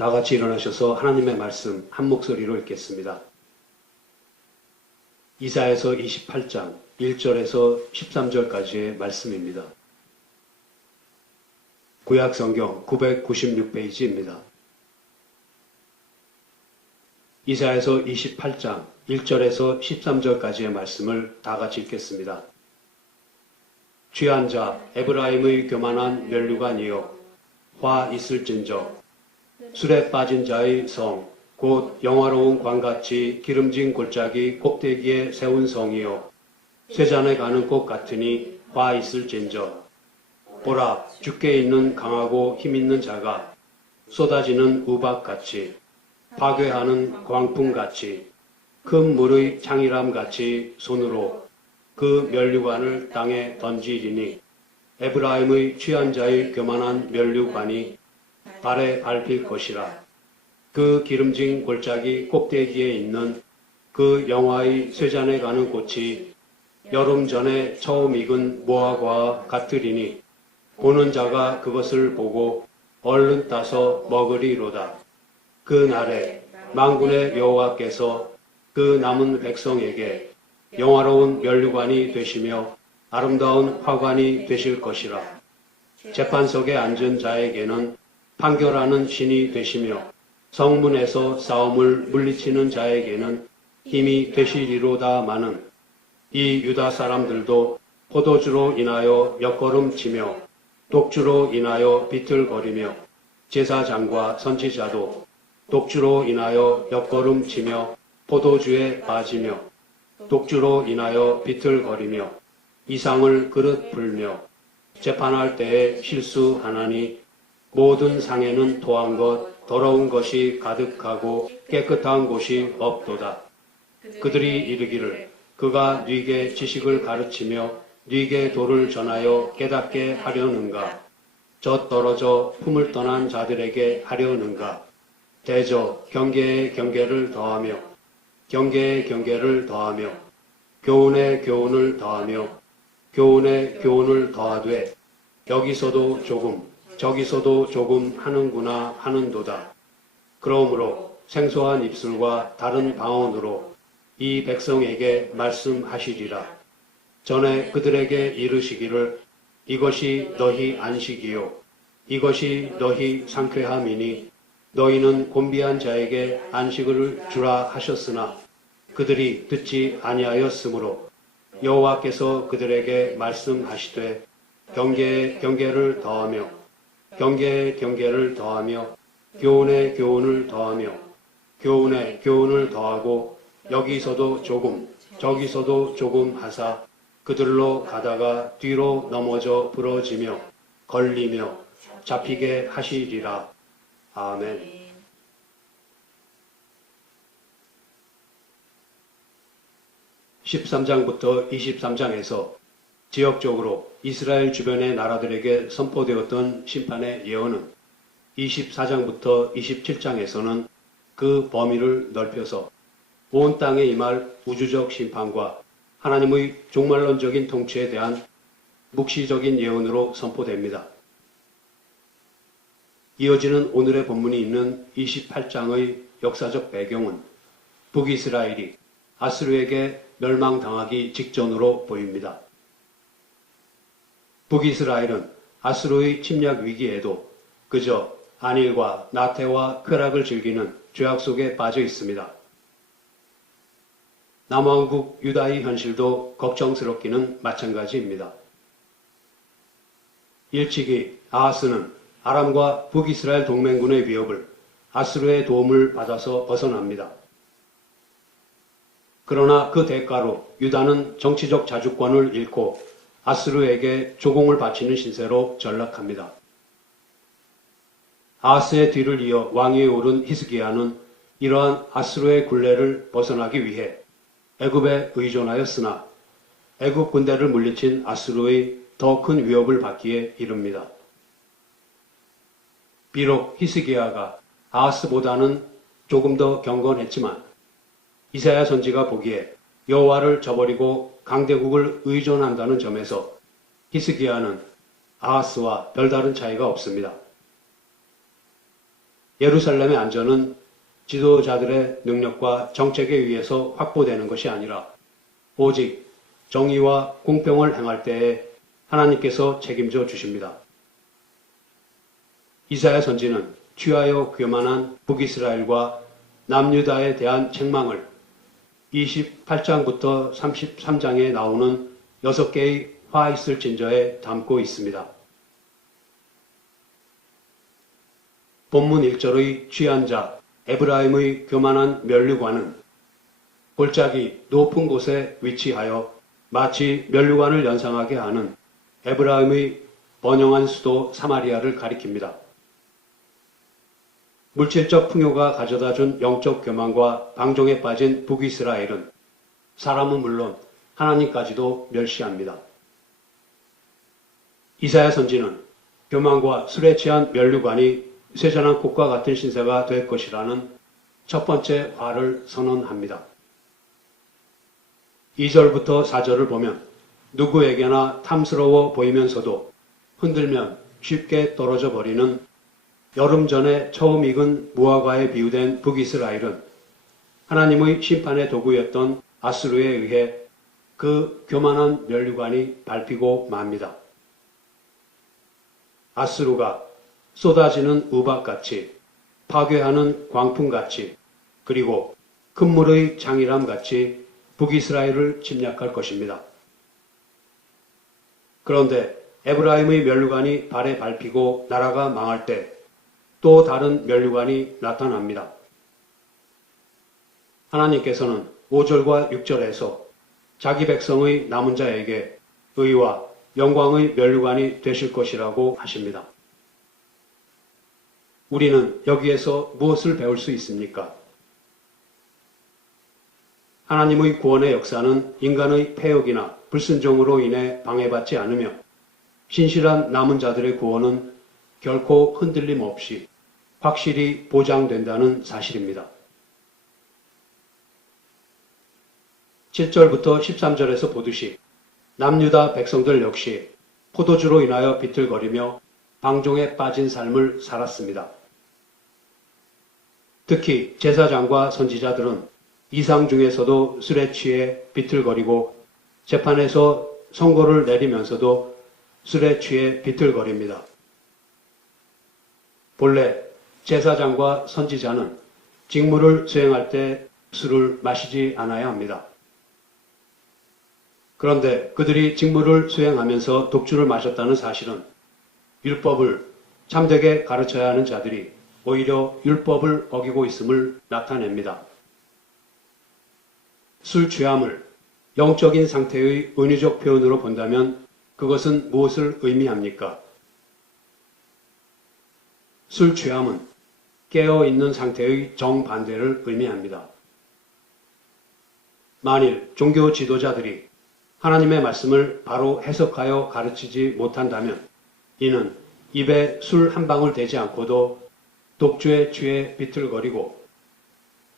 다 같이 일어나셔서 하나님의 말씀 한 목소리로 읽겠습니다. 이사야서 28장 1절에서 13절까지의 말씀입니다. 구약 성경 996페이지입니다. 이사야서 28장 1절에서 13절까지의 말씀을 다 같이 읽겠습니다. 취한 자 에브라임의 교만한 면류관이여 화 있을진저 술에 빠진 자의 성 곧 영화로운 광같이 기름진 골짜기 꼭대기에 세운 성이여 쇠잔에 가는 꽃 같으니 화 있을진저 보라 주께 있는 강하고 힘있는 자가 쏟아지는 우박같이 파괴하는 광풍같이 큰 물의 창이람같이 손으로 그 면류관을 땅에 던지리니 에브라임의 취한 자의 교만한 면류관이 발에 밟힐 것이라. 그 기름진 골짜기 꼭대기에 있는 그 영화의 쇠잔에 가는 꽃이 여름 전에 처음 익은 무화과와 같으리니 보는 자가 그것을 보고 얼른 따서 먹으리로다. 그 날에 만군의 여호와께서 그 남은 백성에게 영화로운 면류관이 되시며 아름다운 화관이 되실 것이라. 재판석에 앉은 자에게는 판결하는 신이 되시며 성문에서 싸움을 물리치는 자에게는 힘이 되시리로다마는 이 유다 사람들도 포도주로 인하여 몇걸음치며 독주로 인하여 비틀거리며 제사장과 선지자도 독주로 인하여 몇걸음치며 포도주에 빠지며 독주로 인하여 비틀거리며 이상을 그릇 불며 재판할 때에 실수하나니 모든 상에는 토한 것 더러운 것이 가득하고 깨끗한 곳이 없도다. 그들이 이르기를 그가 네게 지식을 가르치며 네게 도를 전하여 깨닫게 하려는가? 젖떨어져 품을 떠난 자들에게 하려는가? 대저 경계에 경계를 더하며 경계에 경계를 더하며 교훈에 교훈을 더하며 교훈에 교훈을 더하되 여기서도 조금 저기서도 조금 하는구나 하는도다. 그러므로 생소한 입술과 다른 방언으로 이 백성에게 말씀하시리라. 전에 그들에게 이르시기를 이것이 너희 안식이요 이것이 너희 상쾌함이니 너희는 곤비한 자에게 안식을 주라 하셨으나 그들이 듣지 아니하였으므로 여호와께서 그들에게 말씀하시되 경계에 경계를 더하며 경계에 경계를 더하며 교훈에 교훈을 더하며 교훈에 교훈을 더하고 여기서도 조금 저기서도 조금 하사 그들로 가다가 뒤로 넘어져 부러지며 걸리며 잡히게 하시리라. 아멘. (13장부터) (23장에서) 지역적으로 이스라엘 주변의 나라들에게 선포되었던 심판의 예언은 24장부터 27장에서는 그 범위를 넓혀서 온 땅에 임할 우주적 심판과 하나님의 종말론적인 통치에 대한 묵시적인 예언으로 선포됩니다. 이어지는 오늘의 본문이 있는 28장의 역사적 배경은 북이스라엘이 아수르에게 멸망당하기 직전으로 보입니다. 북이스라엘은 아수르의 침략 위기에도 그저 안일과 나태와 쾌락을 즐기는 죄악 속에 빠져 있습니다. 남왕국 유다의 현실도 걱정스럽기는 마찬가지입니다. 일찍이 아하스는 아람과 북이스라엘 동맹군의 위협을 아수르의 도움을 받아서 벗어납니다. 그러나 그 대가로 유다는 정치적 자주권을 잃고 아수르에게 조공을 바치는 신세로 전락합니다. 아하스의 뒤를 이어 왕위에 오른 히스기야는 이러한 아수르의 굴레를 벗어나기 위해 애굽에 의존하였으나 애굽 군대를 물리친 아수르의 더 큰 위협을 받기에 이릅니다. 비록 히스기야가 아하스보다는 조금 더 경건했지만 이사야 선지가 보기에 여호와를 저버리고 강대국을 의존한다는 점에서 히스기야는 아하스와 별다른 차이가 없습니다. 예루살렘의 안전은 지도자들의 능력과 정책에 의해서 확보되는 것이 아니라 오직 정의와 공평을 행할 때에 하나님께서 책임져 주십니다. 이사야 선지는 취하여 교만한 북이스라엘과 남유다에 대한 책망을 28장부터 33장에 나오는 6개의 화 있을 진저에 담고 있습니다. 본문 1절의 취한 자 에브라임의 교만한 면류관은 골짜기 높은 곳에 위치하여 마치 면류관을 연상하게 하는 에브라임의 번영한 수도 사마리아를 가리킵니다. 물질적 풍요가 가져다준 영적 교만과 방종에 빠진 북이스라엘은 사람은 물론 하나님까지도 멸시합니다. 이사야 선지는 교만과 술에 취한 면류관이 쇠잔한 콧과 같은 신세가 될 것이라는 첫 번째 화를 선언합니다. 2절부터 4절을 보면 누구에게나 탐스러워 보이면서도 흔들면 쉽게 떨어져 버리는 여름 전에 처음 익은 무화과에 비유된 북이스라엘은 하나님의 심판의 도구였던 아수르에 의해 그 교만한 면류관이 밟히고 맙니다. 아수르가 쏟아지는 우박같이 파괴하는 광풍같이 그리고 큰 물의 장이람같이 북이스라엘을 침략할 것입니다. 그런데 에브라임의 면류관이 발에 밟히고 나라가 망할 때 또 다른 면류관이 나타납니다. 하나님께서는 5절과 6절에서 자기 백성의 남은 자에게 의와 영광의 면류관이 되실 것이라고 하십니다. 우리는 여기에서 무엇을 배울 수 있습니까? 하나님의 구원의 역사는 인간의 패역이나 불순종으로 인해 방해받지 않으며 신실한 남은 자들의 구원은 결코 흔들림 없이 확실히 보장된다는 사실입니다. 7절부터 13절에서 보듯이 남유다 백성들 역시 포도주로 인하여 비틀거리며 방종에 빠진 삶을 살았습니다. 특히 제사장과 선지자들은 이상 중에서도 술에 취해 비틀거리고 재판에서 선고를 내리면서도 술에 취해 비틀거립니다. 본래 제사장과 선지자는 직무를 수행할 때 술을 마시지 않아야 합니다. 그런데 그들이 직무를 수행하면서 독주를 마셨다는 사실은 율법을 참되게 가르쳐야 하는 자들이 오히려 율법을 어기고 있음을 나타냅니다. 술 취함을 영적인 상태의 은유적 표현으로 본다면 그것은 무엇을 의미합니까? 술 취함은 깨어있는 상태의 정반대를 의미합니다. 만일 종교 지도자들이 하나님의 말씀을 바로 해석하여 가르치지 못한다면 이는 입에 술 한 방울 대지 않고도 독주에 취해 비틀거리고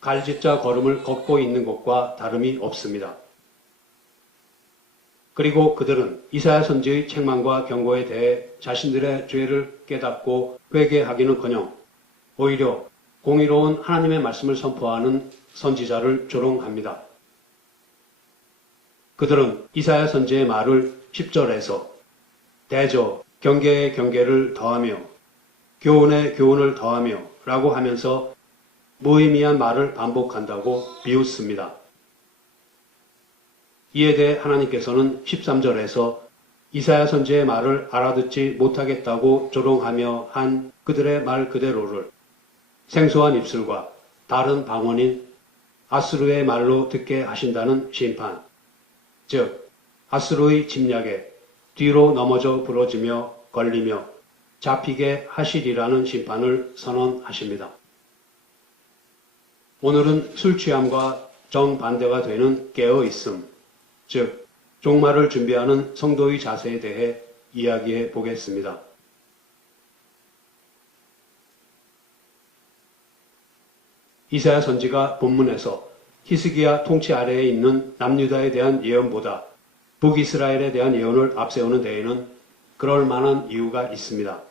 갈짓자 걸음을 걷고 있는 것과 다름이 없습니다. 그리고 그들은 이사야 선지의 책망과 경고에 대해 자신들의 죄를 깨닫고 회개하기는커녕 오히려 공의로운 하나님의 말씀을 선포하는 선지자를 조롱합니다. 그들은 이사야 선지의 말을 10절에서 대저 경계에 경계를 더하며 교훈에 교훈을 더하며 라고 하면서 무의미한 말을 반복한다고 비웃습니다. 이에 대해 하나님께서는 13절에서 이사야 선지의 말을 알아듣지 못하겠다고 조롱하며 한 그들의 말 그대로를 생소한 입술과 다른 방언인 아수르의 말로 듣게 하신다는 심판, 즉 아수르의 침략에 뒤로 넘어져 부러지며 걸리며 잡히게 하시리라는 심판을 선언하십니다. 오늘은 술 취함과 정반대가 되는 깨어있음, 즉 종말을 준비하는 성도의 자세에 대해 이야기해 보겠습니다. 이사야 선지가 본문에서 히스기야 통치 아래에 있는 남유다에 대한 예언보다 북이스라엘에 대한 예언을 앞세우는 데에는 그럴 만한 이유가 있습니다.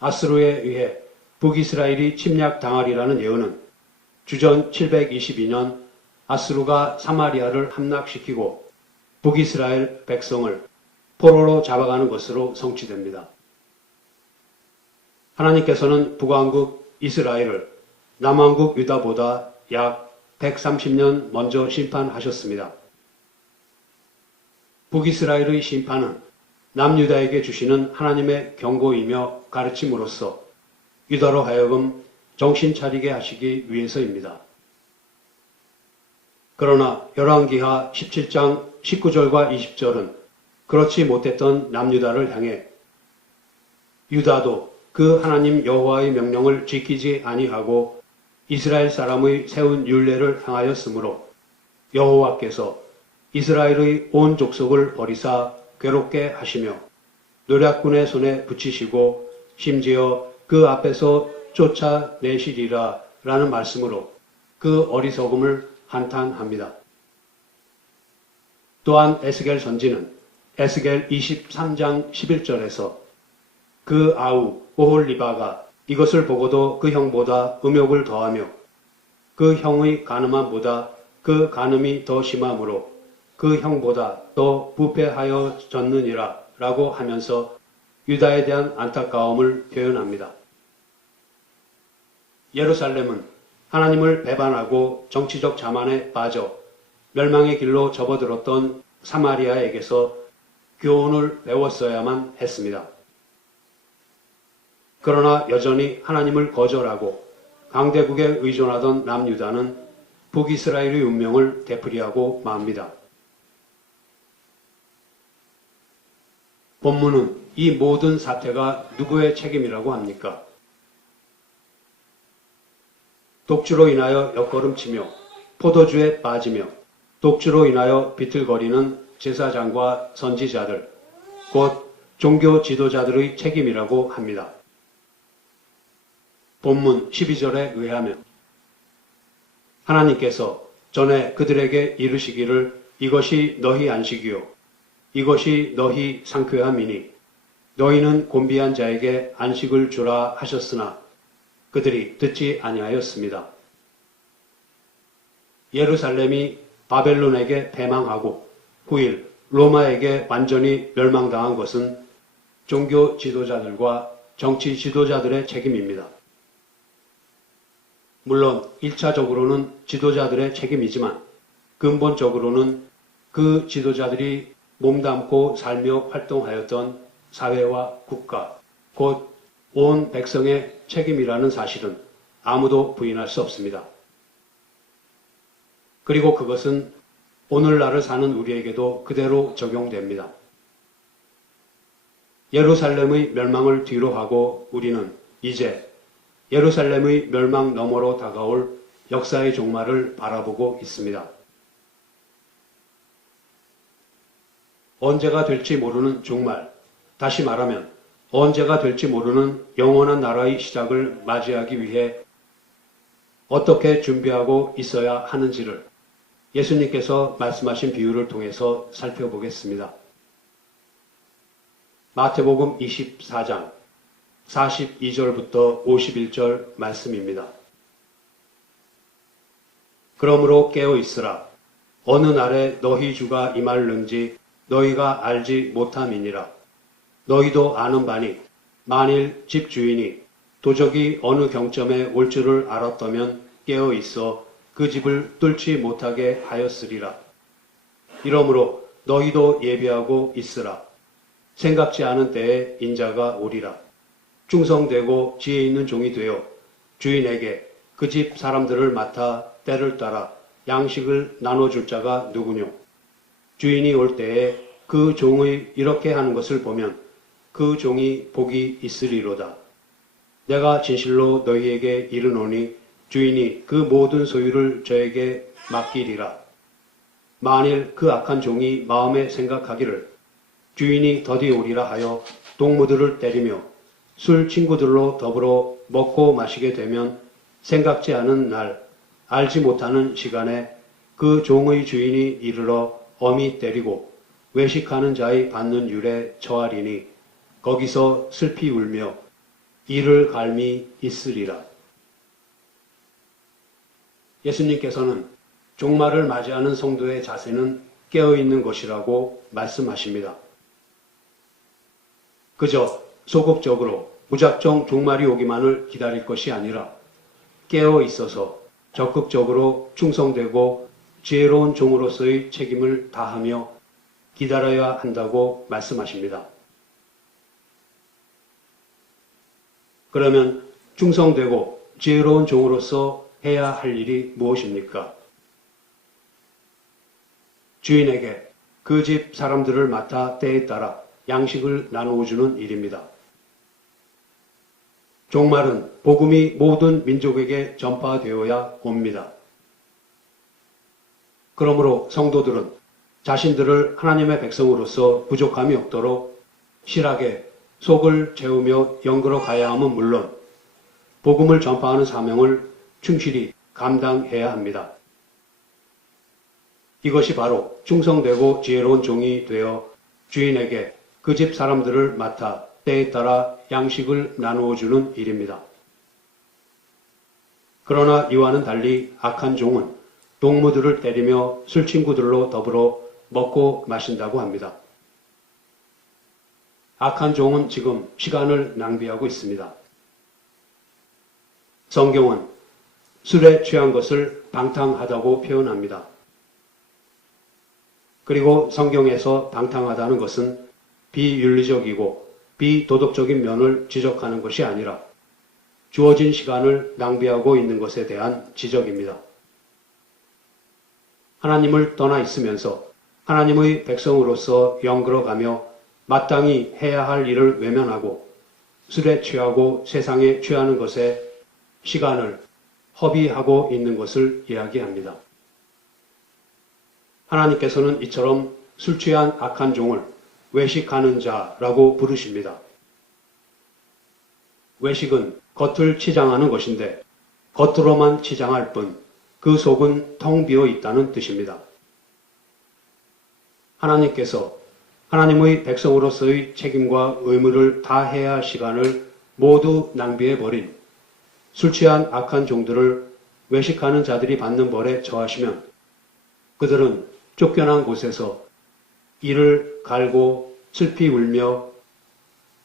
아수르에 의해 북이스라엘이 침략당하리라는 예언은 주전 722년 아스루가 사마리아를 함락시키고 북이스라엘 백성을 포로로 잡아가는 것으로 성취됩니다. 하나님께서는 북왕국 이스라엘을 남왕국 유다보다 약 130년 먼저 심판하셨습니다. 북이스라엘의 심판은 남유다에게 주시는 하나님의 경고이며 가르침으로써 유다로 하여금 정신 차리게 하시기 위해서입니다. 그러나 열왕기하 17장 19절과 20절은 그렇지 못했던 남유다를 향해 유다도 그 하나님 여호와의 명령을 지키지 아니하고 이스라엘 사람의 세운 율례를 행하였으므로 여호와께서 이스라엘의 온 족속을 버리사 괴롭게 하시며 노략군의 손에 붙이시고 심지어 그 앞에서 쫓아내시리라 라는 말씀으로 그 어리석음을 한탄합니다. 또한 에스겔 선지는 에스겔 23장 11절에서 그 아우 오홀리바가 이것을 보고도 그 형보다 음욕을 더하며 그 형의 간음함보다 그 간음이 더 심함으로 그 형보다 더 부패하여졌느니라 라고 하면서 유다에 대한 안타까움을 표현합니다. 예루살렘은 하나님을 배반하고 정치적 자만에 빠져 멸망의 길로 접어들었던 사마리아에게서 교훈을 배웠어야만 했습니다. 그러나 여전히 하나님을 거절하고 강대국에 의존하던 남유다는 북이스라엘의 운명을 되풀이하고 맙니다. 본문은 이 모든 사태가 누구의 책임이라고 합니까? 독주로 인하여 옆걸음치며 포도주에 빠지며 독주로 인하여 비틀거리는 제사장과 선지자들, 곧 종교 지도자들의 책임이라고 합니다. 본문 12절에 의하면 하나님께서 전에 그들에게 이르시기를 이것이 너희 안식이요 이것이 너희 상쾌함이니 너희는 곤비한 자에게 안식을 주라 하셨으나 그들이 듣지 아니하였습니다. 예루살렘이 바벨론에게 패망하고 후일 로마에게 완전히 멸망당한 것은 종교 지도자들과 정치 지도자들의 책임입니다. 물론 1차적으로는 지도자들의 책임이지만 근본적으로는 그 지도자들이 몸담고 살며 활동하였던 사회와 국가, 곧 온 백성의 책임이라는 사실은 아무도 부인할 수 없습니다. 그리고 그것은 오늘날을 사는 우리에게도 그대로 적용됩니다. 예루살렘의 멸망을 뒤로하고 우리는 이제 예루살렘의 멸망 너머로 다가올 역사의 종말을 바라보고 있습니다. 언제가 될지 모르는 종말, 다시 말하면 언제가 될지 모르는 영원한 나라의 시작을 맞이하기 위해 어떻게 준비하고 있어야 하는지를 예수님께서 말씀하신 비유를 통해서 살펴보겠습니다. 마태복음 24장 42절부터 51절 말씀입니다. 그러므로 깨어 있으라. 어느 날에 너희 주가 임할는지 너희가 알지 못함이니라. 너희도 아는 바니 만일 집주인이 도적이 어느 경점에 올 줄을 알았다면 깨어 있어 그 집을 뚫지 못하게 하였으리라. 이러므로 너희도 예비하고 있으라. 생각지 않은 때에 인자가 오리라. 충성되고 지혜 있는 종이 되어 주인에게 그 집 사람들을 맡아 때를 따라 양식을 나눠줄 자가 누구뇨? 주인이 올 때에 그 종의 이렇게 하는 것을 보면 그 종이 복이 있으리로다. 내가 진실로 너희에게 이르노니 주인이 그 모든 소유를 저에게 맡기리라. 만일 그 악한 종이 마음에 생각하기를 주인이 더디 오리라 하여 동무들을 때리며 술 친구들로 더불어 먹고 마시게 되면 생각지 않은 날, 알지 못하는 시간에 그 종의 주인이 이르러 엄히 때리고 외식하는 자의 받는 율에 처하리니 거기서 슬피 울며 이를 갈미 있으리라. 예수님께서는 종말을 맞이하는 성도의 자세는 깨어있는 것이라고 말씀하십니다. 그저 소극적으로 무작정 종말이 오기만을 기다릴 것이 아니라 깨어 있어서 적극적으로 충성되고 지혜로운 종으로서의 책임을 다하며 기다려야 한다고 말씀하십니다. 그러면 충성되고 지혜로운 종으로서 해야 할 일이 무엇입니까? 주인에게 그 집 사람들을 맡아 때에 따라 양식을 나누어주는 일입니다. 종말은 복음이 모든 민족에게 전파되어야 옵니다. 그러므로 성도들은 자신들을 하나님의 백성으로서 부족함이 없도록 실하게 속을 채우며 연구러 가야 함은 물론 복음을 전파하는 사명을 충실히 감당해야 합니다. 이것이 바로 충성되고 지혜로운 종이 되어 주인에게 그 집 사람들을 맡아 때에 따라 양식을 나누어 주는 일입니다. 그러나 이와는 달리 악한 종은 동무들을 때리며 술친구들로 더불어 먹고 마신다고 합니다. 악한 종은 지금 시간을 낭비하고 있습니다. 성경은 술에 취한 것을 방탕하다고 표현합니다. 그리고 성경에서 방탕하다는 것은 비윤리적이고 비도덕적인 면을 지적하는 것이 아니라 주어진 시간을 낭비하고 있는 것에 대한 지적입니다. 하나님을 떠나 있으면서 하나님의 백성으로서 연걸어가며 마땅히 해야 할 일을 외면하고 술에 취하고 세상에 취하는 것에 시간을 허비하고 있는 것을 이야기합니다. 하나님께서는 이처럼 술 취한 악한 종을 외식하는 자라고 부르십니다. 외식은 겉을 치장하는 것인데 겉으로만 치장할 뿐 그 속은 텅 비어 있다는 뜻입니다. 하나님께서 하나님의 백성으로서의 책임과 의무를 다해야 할 시간을 모두 낭비해버린 술 취한 악한 종들을 외식하는 자들이 받는 벌에 처하시면 그들은 쫓겨난 곳에서 이를 갈고 슬피 울며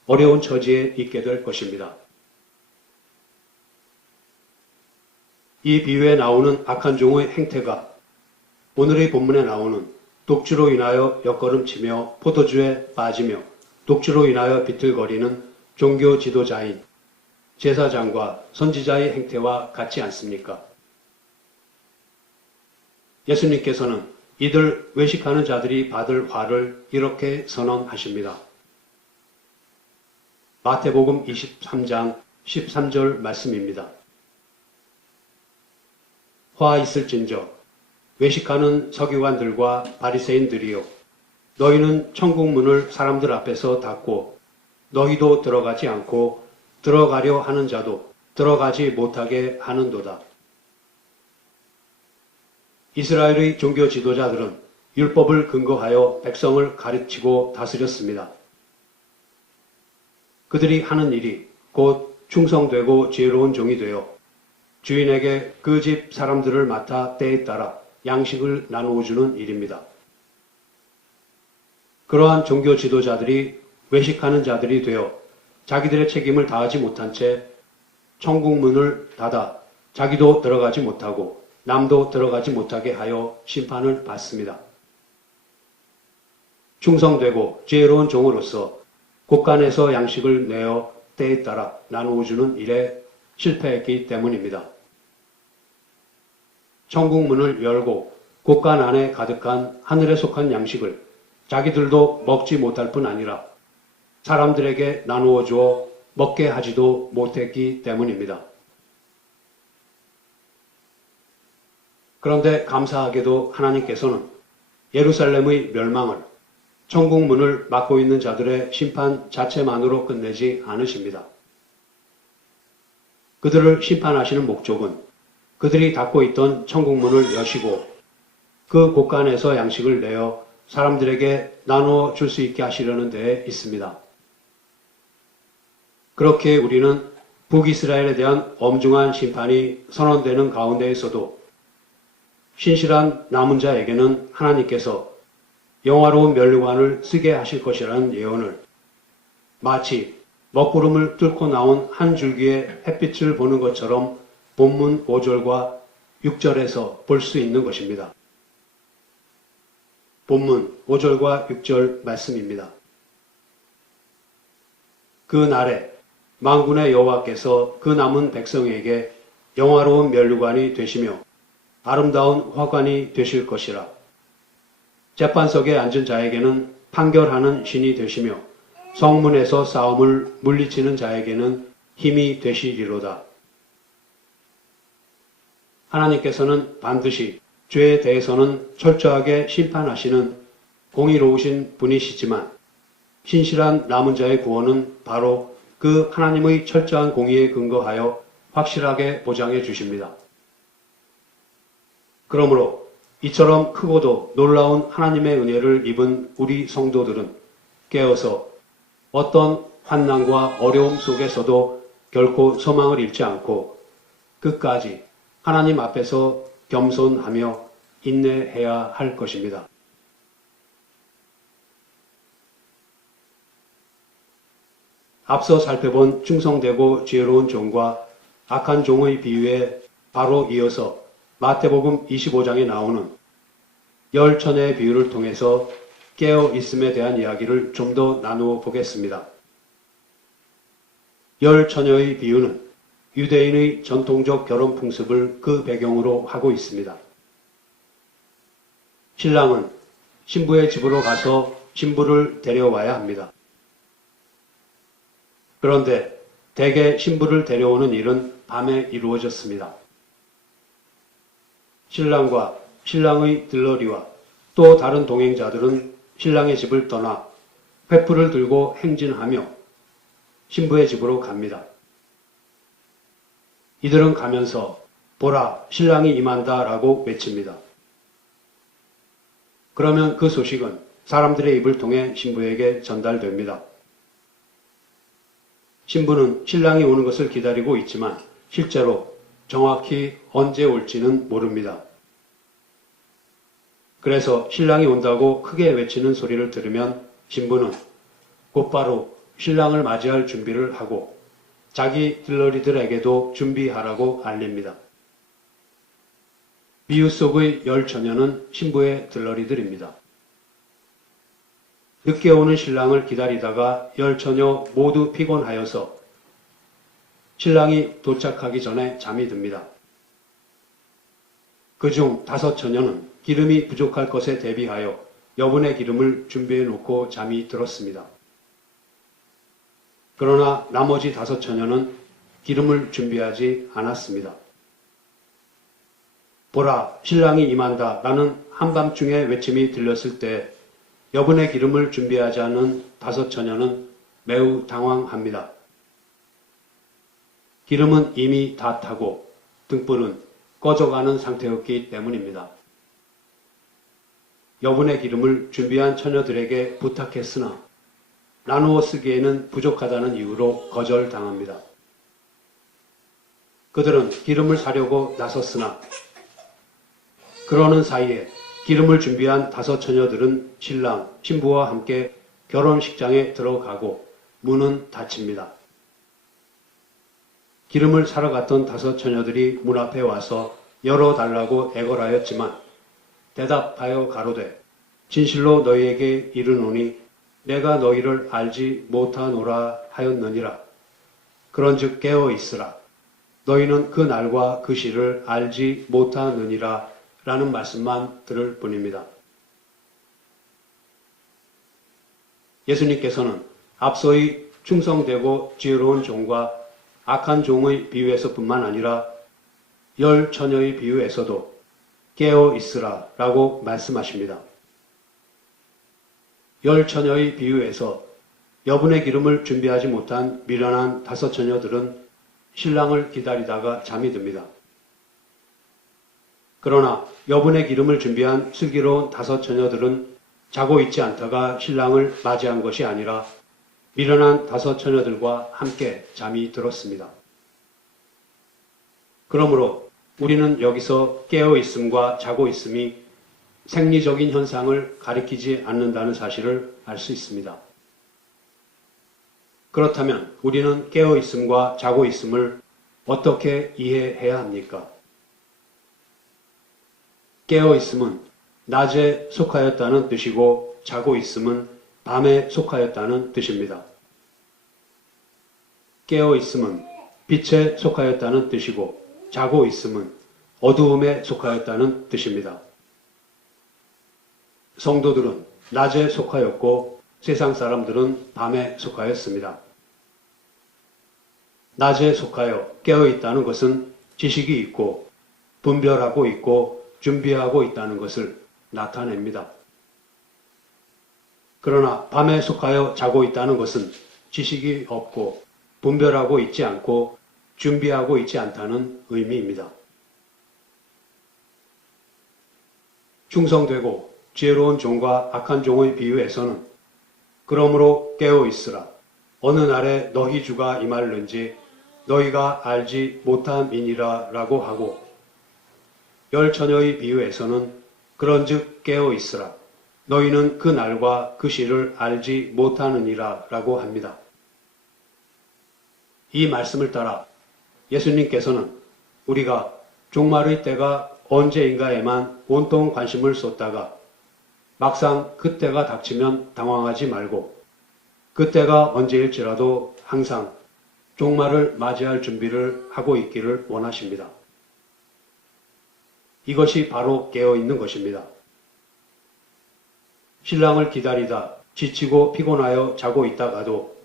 어려운 처지에 있게 될 것입니다. 이 비유에 나오는 악한 종의 행태가 오늘의 본문에 나오는 독주로 인하여 옆걸음치며 포도주에 빠지며 독주로 인하여 비틀거리는 종교 지도자인 제사장과 선지자의 행태와 같지 않습니까? 예수님께서는 이들 외식하는 자들이 받을 화를 이렇게 선언하십니다. 마태복음 23장 13절 말씀입니다. 화 있을진저 외식하는 서기관들과 바리새인들이요 너희는 천국 문을 사람들 앞에서 닫고 너희도 들어가지 않고 들어가려 하는 자도 들어가지 못하게 하는도다. 이스라엘의 종교 지도자들은 율법을 근거하여 백성을 가르치고 다스렸습니다. 그들이 하는 일이 곧 충성되고 지혜로운 종이 되어 주인에게 그 집 사람들을 맡아 때에 따라 양식을 나누어 주는 일입니다. 그러한 종교 지도자들이 외식하는 자들이 되어 자기들의 책임을 다하지 못한 채 천국 문을 닫아 자기도 들어가지 못하고 남도 들어가지 못하게 하여 심판을 받습니다. 충성되고 지혜로운 종으로서 곳간에서 양식을 내어 때에 따라 나누어 주는 일에 실패했기 때문입니다. 천국 문을 열고 곳간 안에 가득한 하늘에 속한 양식을 자기들도 먹지 못할 뿐 아니라 사람들에게 나누어 주어 먹게 하지도 못했기 때문입니다. 그런데 감사하게도 하나님께서는 예루살렘의 멸망을 천국 문을 막고 있는 자들의 심판 자체만으로 끝내지 않으십니다. 그들을 심판하시는 목적은 그들이 닫고 있던 천국 문을 여시고 그 곳간에서 양식을 내어 사람들에게 나누어 줄 수 있게 하시려는 데에 있습니다. 그렇게 우리는 북이스라엘에 대한 엄중한 심판이 선언되는 가운데에서도 신실한 남은 자에게는 하나님께서 영화로운 면류관을 쓰게 하실 것이라는 예언을 마치 먹구름을 뚫고 나온 한 줄기의 햇빛을 보는 것처럼 본문 5절과 6절에서 볼 수 있는 것입니다. 본문 5절과 6절 말씀입니다. 그 날에 만군의 여호와께서 그 남은 백성에게 영화로운 면류관이 되시며 아름다운 화관이 되실 것이라. 재판석에 앉은 자에게는 판결하는 신이 되시며 성문에서 싸움을 물리치는 자에게는 힘이 되시리로다. 하나님께서는 반드시 죄에 대해서는 철저하게 심판하시는 공의로우신 분이시지만 신실한 남은 자의 구원은 바로 그 하나님의 철저한 공의에 근거하여 확실하게 보장해 주십니다. 그러므로 이처럼 크고도 놀라운 하나님의 은혜를 입은 우리 성도들은 깨어서 어떤 환난과 어려움 속에서도 결코 소망을 잃지 않고 끝까지 하나님 앞에서 겸손하며 인내해야 할 것입니다. 앞서 살펴본 충성되고 지혜로운 종과 악한 종의 비유에 바로 이어서 마태복음 25장에 나오는 열 처녀의 비유를 통해서 깨어 있음에 대한 이야기를 좀 더 나누어 보겠습니다. 열 처녀의 비유는 유대인의 전통적 결혼 풍습을 그 배경으로 하고 있습니다. 신랑은 신부의 집으로 가서 신부를 데려와야 합니다. 그런데 대개 신부를 데려오는 일은 밤에 이루어졌습니다. 신랑과 신랑의 들러리와 또 다른 동행자들은 신랑의 집을 떠나 횃불을 들고 행진하며 신부의 집으로 갑니다. 이들은 가면서 보라, 신랑이 임한다 라고 외칩니다. 그러면 그 소식은 사람들의 입을 통해 신부에게 전달됩니다. 신부는 신랑이 오는 것을 기다리고 있지만 실제로 정확히 언제 올지는 모릅니다. 그래서 신랑이 온다고 크게 외치는 소리를 들으면 신부는 곧바로 신랑을 맞이할 준비를 하고 자기 들러리들에게도 준비하라고 알립니다. 비유 속의 열 처녀는 신부의 들러리들입니다. 늦게 오는 신랑을 기다리다가 열 처녀 모두 피곤하여서 신랑이 도착하기 전에 잠이 듭니다. 그중 5 처녀는 기름이 부족할 것에 대비하여 여분의 기름을 준비해 놓고 잠이 들었습니다. 그러나 나머지 5 처녀는 기름을 준비하지 않았습니다. 보라, 신랑이 임한다 라는 한밤중에 외침이 들렸을 때 여분의 기름을 준비하지 않은 5 처녀는 매우 당황합니다. 기름은 이미 다 타고 등불은 꺼져가는 상태였기 때문입니다. 여분의 기름을 준비한 처녀들에게 부탁했으나 나누어 쓰기에는 부족하다는 이유로 거절당합니다. 그들은 기름을 사려고 나섰으나 그러는 사이에 기름을 준비한 5 처녀들은 신랑, 신부와 함께 결혼식장에 들어가고 문은 닫힙니다. 기름을 사러 갔던 5 처녀들이 문 앞에 와서 열어달라고 애걸하였지만 대답하여 가로되 진실로 너희에게 이르노니 내가 너희를 알지 못하노라 하였느니라. 그런즉 깨어 있으라. 너희는 그 날과 그 시를 알지 못하느니라 라는 말씀만 들을 뿐입니다. 예수님께서는 앞서의 충성되고 지혜로운 종과 악한 종의 비유에서뿐만 아니라 열 처녀의 비유에서도 깨어 있으라 라고 말씀하십니다. 열 처녀의 비유에서 여분의 기름을 준비하지 못한 미련한 5 처녀들은 신랑을 기다리다가 잠이 듭니다. 그러나 여분의 기름을 준비한 슬기로운 5 처녀들은 자고 있지 않다가 신랑을 맞이한 것이 아니라 미련한 5 처녀들과 함께 잠이 들었습니다. 그러므로 우리는 여기서 깨어 있음과 자고 있음이 생리적인 현상을 가리키지 않는다는 사실을 알 수 있습니다. 그렇다면 우리는 깨어 있음과 자고 있음을 어떻게 이해해야 합니까? 깨어 있음은 낮에 속하였다는 뜻이고 자고 있음은 밤에 속하였다는 뜻입니다. 깨어 있음은 빛에 속하였다는 뜻이고 자고 있음은 어두움에 속하였다는 뜻입니다. 성도들은 낮에 속하였고 세상 사람들은 밤에 속하였습니다. 낮에 속하여 깨어 있다는 것은 지식이 있고 분별하고 있고 준비하고 있다는 것을 나타냅니다. 그러나 밤에 속하여 자고 있다는 것은 지식이 없고 분별하고 있지 않고 준비하고 있지 않다는 의미입니다. 충성되고 지혜로운 종과 악한 종의 비유에서는 그러므로 깨어 있으라. 어느 날에 너희 주가 임할는지 너희가 알지 못함이니라 라고 하고 열 처녀의 비유에서는 그런즉 깨어 있으라. 너희는 그 날과 그 시를 알지 못하느니라 라고 합니다. 이 말씀을 따라 예수님께서는 우리가 종말의 때가 언제인가에만 온통 관심을 쏟다가 막상 그때가 닥치면 당황하지 말고 그때가 언제일지라도 항상 종말을 맞이할 준비를 하고 있기를 원하십니다. 이것이 바로 깨어있는 것입니다. 신랑을 기다리다 지치고 피곤하여 자고 있다가도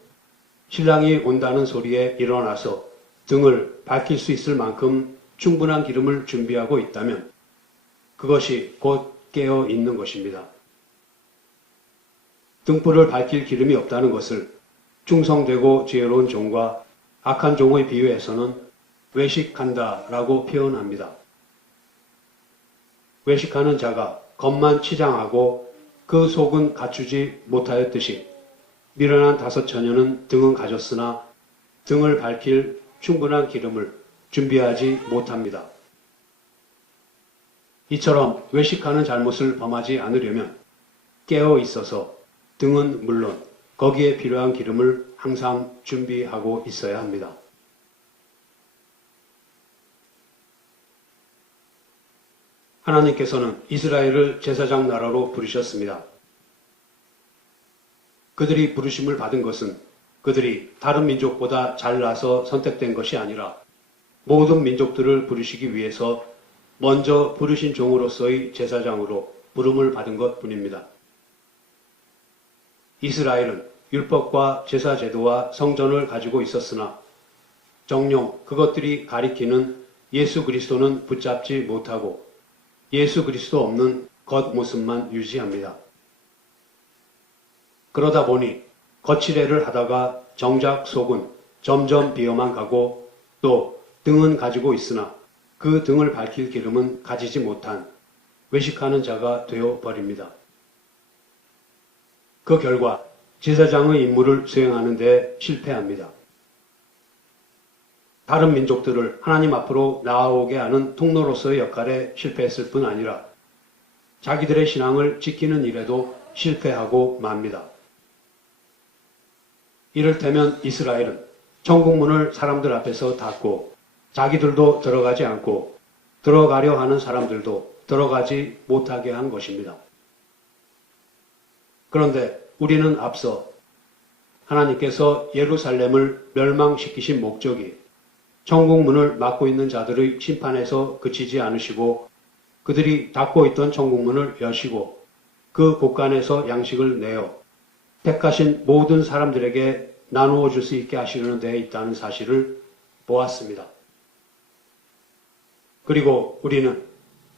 신랑이 온다는 소리에 일어나서 등을 밝힐 수 있을 만큼 충분한 기름을 준비하고 있다면 그것이 곧 깨어 있는 것입니다. 등불을 밝힐 기름이 없다는 것을 충성되고 지혜로운 종과 악한 종의 비유에서는 외식한다 라고 표현합니다. 외식하는 자가 겉만 치장하고 그 속은 갖추지 못하였듯이 미련한 다섯 처녀는 등은 가졌으나 등을 밝힐 충분한 기름을 준비하지 못합니다. 이처럼 외식하는 잘못을 범하지 않으려면 깨어 있어서 등은 물론 거기에 필요한 기름을 항상 준비하고 있어야 합니다. 하나님께서는 이스라엘을 제사장 나라로 부르셨습니다. 그들이 부르심을 받은 것은 그들이 다른 민족보다 잘나서 선택된 것이 아니라 모든 민족들을 부르시기 위해서 먼저 부르신 종으로서의 제사장으로 부름을 받은 것 뿐입니다. 이스라엘은 율법과 제사 제도와 성전을 가지고 있었으나 정녕 그것들이 가리키는 예수 그리스도는 붙잡지 못하고 예수 그리스도 없는 겉모습만 유지합니다. 그러다 보니 거칠애를 하다가 정작 속은 점점 비어만 가고 또 등은 가지고 있으나 그 등을 밝힐 기름은 가지지 못한 외식하는 자가 되어 버립니다. 그 결과 제사장의 임무를 수행하는 데 실패합니다. 다른 민족들을 하나님 앞으로 나아오게 하는 통로로서의 역할에 실패했을 뿐 아니라 자기들의 신앙을 지키는 일에도 실패하고 맙니다. 이를테면 이스라엘은 천국문을 사람들 앞에서 닫고 자기들도 들어가지 않고 들어가려 하는 사람들도 들어가지 못하게 한 것입니다. 그런데 우리는 앞서 하나님께서 예루살렘을 멸망시키신 목적이 천국문을 막고 있는 자들의 심판에서 그치지 않으시고 그들이 닫고 있던 천국문을 여시고 그 곳간에서 양식을 내어 택하신 모든 사람들에게 나누어 줄 수 있게 하시려는 데 있다는 사실을 보았습니다. 그리고 우리는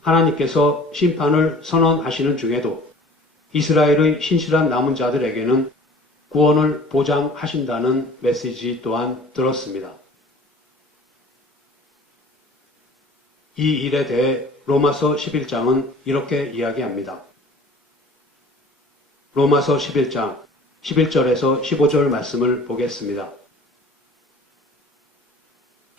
하나님께서 심판을 선언하시는 중에도 이스라엘의 신실한 남은 자들에게는 구원을 보장하신다는 메시지 또한 들었습니다. 이 일에 대해 로마서 11장은 이렇게 이야기합니다. 로마서 11장 11절에서 15절 말씀을 보겠습니다.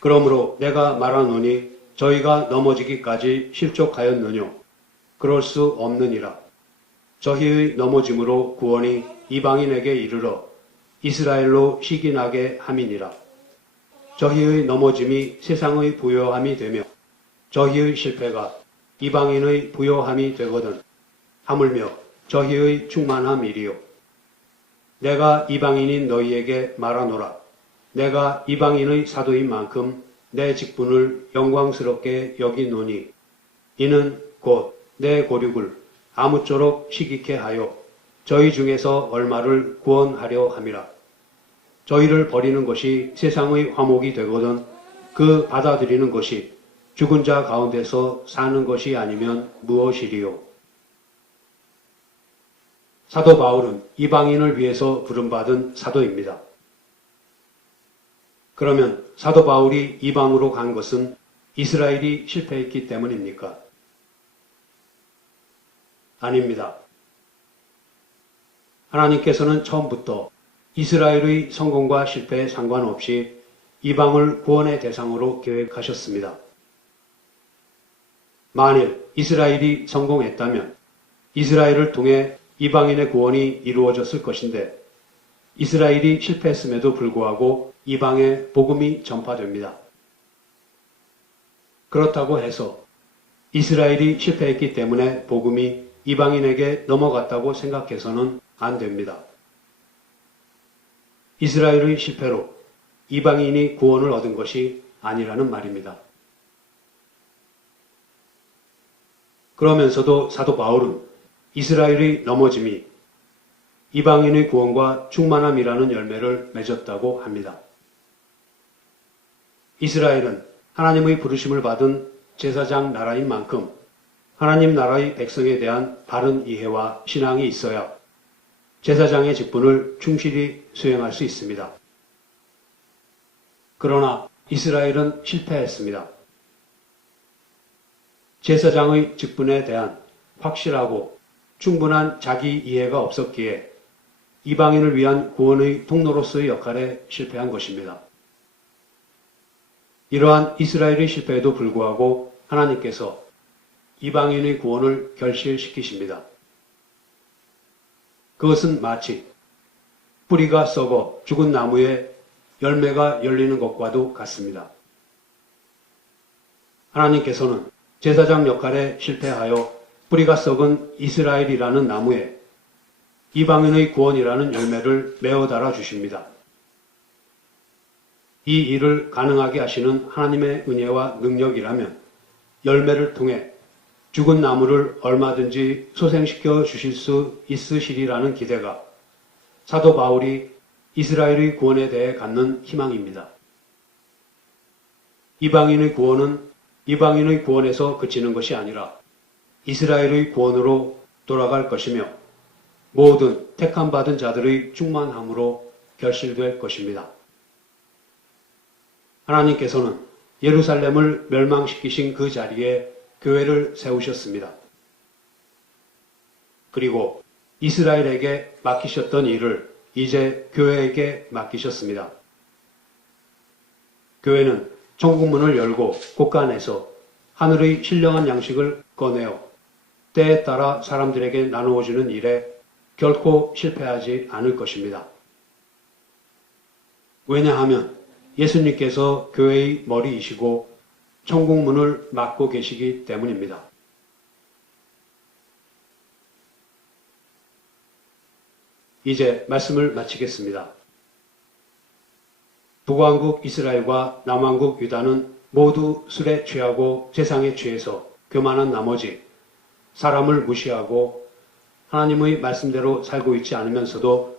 그러므로 내가 말하노니 저희가 넘어지기까지 실족하였느뇨? 그럴 수 없느니라. 저희의 넘어짐으로 구원이 이방인에게 이르러 이스라엘로 시기나게 함이니라. 저희의 넘어짐이 세상의 부요함이 되며 저희의 실패가 이방인의 부요함이 되거든 하물며 저희의 충만함이리요. 내가 이방인인 너희에게 말하노라. 내가 이방인의 사도인 만큼 내 직분을 영광스럽게 여기노니 이는 곧 내 고륙을 아무쪼록 시기케 하여 저희 중에서 얼마를 구원하려 함이라. 저희를 버리는 것이 세상의 화목이 되거든 그 받아들이는 것이 죽은 자 가운데서 사는 것이 아니면 무엇이리요. 사도 바울은 이방인을 위해서 부름받은 사도입니다. 그러면 사도 바울이 이방으로 간 것은 이스라엘이 실패했기 때문입니까? 아닙니다. 하나님께서는 처음부터 이스라엘의 성공과 실패에 상관없이 이방을 구원의 대상으로 계획하셨습니다. 만일 이스라엘이 성공했다면 이스라엘을 통해 이방인의 구원이 이루어졌을 것인데 이스라엘이 실패했음에도 불구하고 이방에 복음이 전파됩니다. 그렇다고 해서 이스라엘이 실패했기 때문에 복음이 이방인에게 넘어갔다고 생각해서는 안 됩니다. 이스라엘의 실패로 이방인이 구원을 얻은 것이 아니라는 말입니다. 그러면서도 사도 바울은 이스라엘의 넘어짐이 이방인의 구원과 충만함이라는 열매를 맺었다고 합니다. 이스라엘은 하나님의 부르심을 받은 제사장 나라인 만큼 하나님 나라의 백성에 대한 바른 이해와 신앙이 있어야 제사장의 직분을 충실히 수행할 수 있습니다. 그러나 이스라엘은 실패했습니다. 제사장의 직분에 대한 확실하고 충분한 자기 이해가 없었기에 이방인을 위한 구원의 통로로서의 역할에 실패한 것입니다. 이러한 이스라엘의 실패에도 불구하고 하나님께서 이방인의 구원을 결실시키십니다. 그것은 마치 뿌리가 썩어 죽은 나무에 열매가 열리는 것과도 같습니다. 하나님께서는 제사장 역할에 실패하여 뿌리가 썩은 이스라엘이라는 나무에 이방인의 구원이라는 열매를 메어 달아 주십니다. 이 일을 가능하게 하시는 하나님의 은혜와 능력이라면 열매를 통해 죽은 나무를 얼마든지 소생시켜 주실 수 있으시리라는 기대가 사도 바울이 이스라엘의 구원에 대해 갖는 희망입니다. 이방인의 구원은 이방인의 구원에서 그치는 것이 아니라 이스라엘의 구원으로 돌아갈 것이며 모든 택함받은 자들의 충만함으로 결실될 것입니다. 하나님께서는 예루살렘을 멸망시키신 그 자리에 교회를 세우셨습니다. 그리고 이스라엘에게 맡기셨던 일을 이제 교회에게 맡기셨습니다. 교회는 천국문을 열고 곳간에서 하늘의 신령한 양식을 꺼내어 때에 따라 사람들에게 나누어 주는 일에 결코 실패하지 않을 것입니다. 왜냐하면 예수님께서 교회의 머리이시고 천국문을 막고 계시기 때문입니다. 이제 말씀을 마치겠습니다. 북왕국 이스라엘과 남왕국 유다는 모두 술에 취하고 세상에 취해서 교만한 나머지 사람을 무시하고 하나님의 말씀대로 살고 있지 않으면서도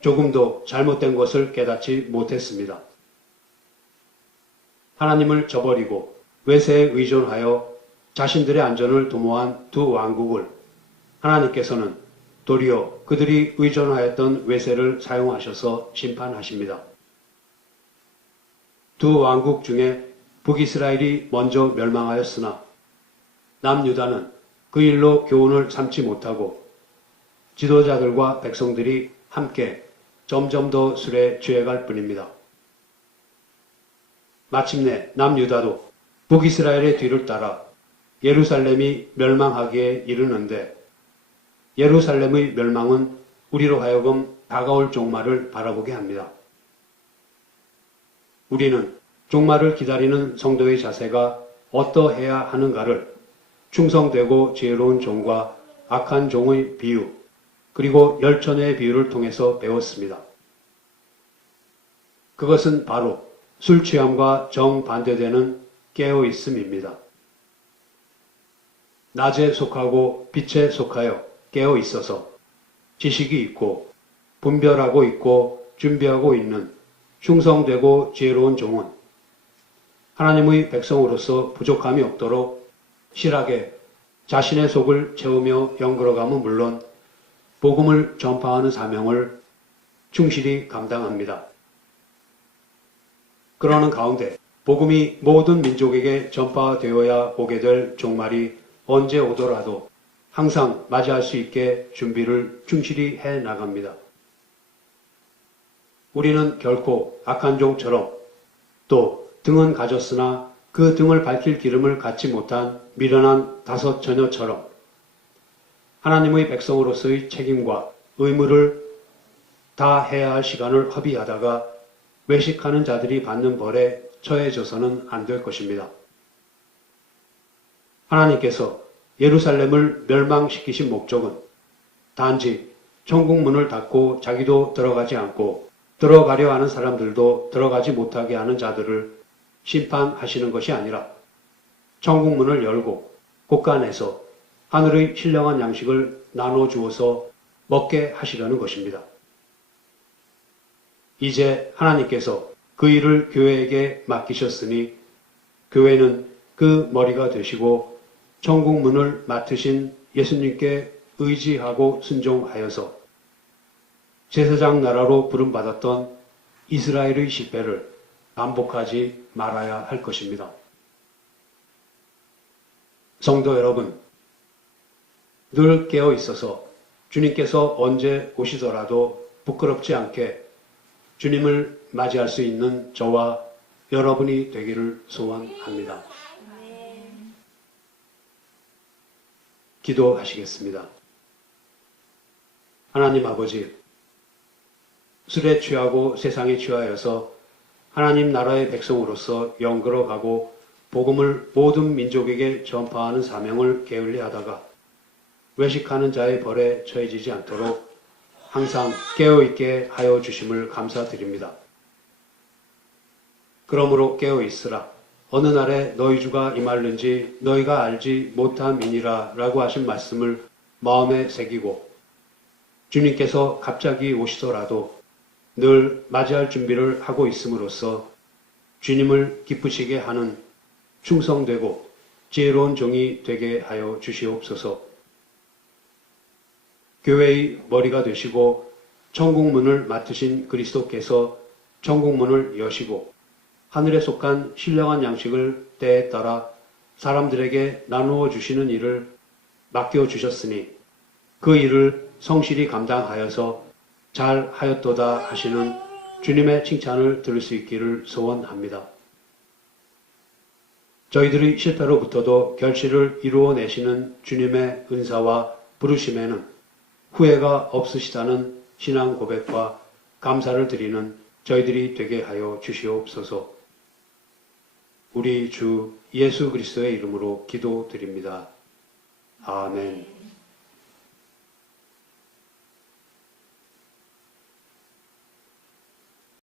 조금도 잘못된 것을 깨닫지 못했습니다. 하나님을 저버리고 외세에 의존하여 자신들의 안전을 도모한 두 왕국을 하나님께서는 도리어 그들이 의존하였던 외세를 사용하셔서 심판하십니다. 두 왕국 중에 북이스라엘이 먼저 멸망하였으나 남유다는 그 일로 교훈을 삼지 못하고 지도자들과 백성들이 함께 점점 더 술에 취해갈 뿐입니다. 마침내 남유다도 북이스라엘의 뒤를 따라 예루살렘이 멸망하기에 이르는데 예루살렘의 멸망은 우리로 하여금 다가올 종말을 바라보게 합니다. 우리는 종말을 기다리는 성도의 자세가 어떠해야 하는가를 충성되고 지혜로운 종과 악한 종의 비유, 그리고 열처녀의 비유를 통해서 배웠습니다. 그것은 바로 술 취함과 정반대되는 깨어있음입니다. 낮에 속하고 빛에 속하여 깨어 있어서 지식이 있고 분별하고 있고 준비하고 있는 충성되고 지혜로운 종은 하나님의 백성으로서 부족함이 없도록 실하게 자신의 속을 채우며 연걸어감은 물론 복음을 전파하는 사명을 충실히 감당합니다. 그러는 가운데 복음이 모든 민족에게 전파되어야 오게 될 종말이 언제 오더라도 항상 맞이할 수 있게 준비를 충실히 해 나갑니다. 우리는 결코 악한 종처럼 또 등은 가졌으나 그 등을 밝힐 기름을 갖지 못한 미련한 다섯 처녀처럼 하나님의 백성으로서의 책임과 의무를 다 해야 할 시간을 허비하다가 외식하는 자들이 받는 벌에 처해져서는 안 될 것입니다. 하나님께서 예루살렘을 멸망시키신 목적은 단지 천국 문을 닫고 자기도 들어가지 않고 들어가려 하는 사람들도 들어가지 못하게 하는 자들을 심판하시는 것이 아니라 천국 문을 열고 곳간에서 하늘의 신령한 양식을 나눠 주어서 먹게 하시려는 것입니다. 이제 하나님께서 그 일을 교회에게 맡기셨으니 교회는 그 머리가 되시고 천국 문을 맡으신 예수님께 의지하고 순종하여서 제사장 나라로 부름받았던 이스라엘의 실패를 반복하지 말아야 할 것입니다. 성도 여러분, 늘 깨어 있어서 주님께서 언제 오시더라도 부끄럽지 않게 주님을 맞이할 수 있는 저와 여러분이 되기를 소원합니다. 기도하시겠습니다. 하나님 아버지, 술에 취하고 세상에 취하여서 하나님 나라의 백성으로서 연걸어가고 복음을 모든 민족에게 전파하는 사명을 게을리하다가 외식하는 자의 벌에 처해지지 않도록 항상 깨어있게 하여 주심을 감사드립니다. 그러므로 깨어있으라. 어느 날에 너희 주가 임할는지 너희가 알지 못함이니라 라고 하신 말씀을 마음에 새기고 주님께서 갑자기 오시더라도 늘 맞이할 준비를 하고 있음으로써 주님을 기쁘시게 하는 충성되고 지혜로운 종이 되게 하여 주시옵소서. 교회의 머리가 되시고 천국문을 맡으신 그리스도께서 천국문을 여시고 하늘에 속한 신령한 양식을 때에 따라 사람들에게 나누어 주시는 일을 맡겨 주셨으니 그 일을 성실히 감당하여서 잘 하였도다 하시는 주님의 칭찬을 들을 수 있기를 소원합니다. 저희들의 실패로부터도 결실을 이루어내시는 주님의 은사와 부르심에는 후회가 없으시다는 신앙 고백과 감사를 드리는 저희들이 되게 하여 주시옵소서. 우리 주 예수 그리스도의 이름으로 기도드립니다. 아멘.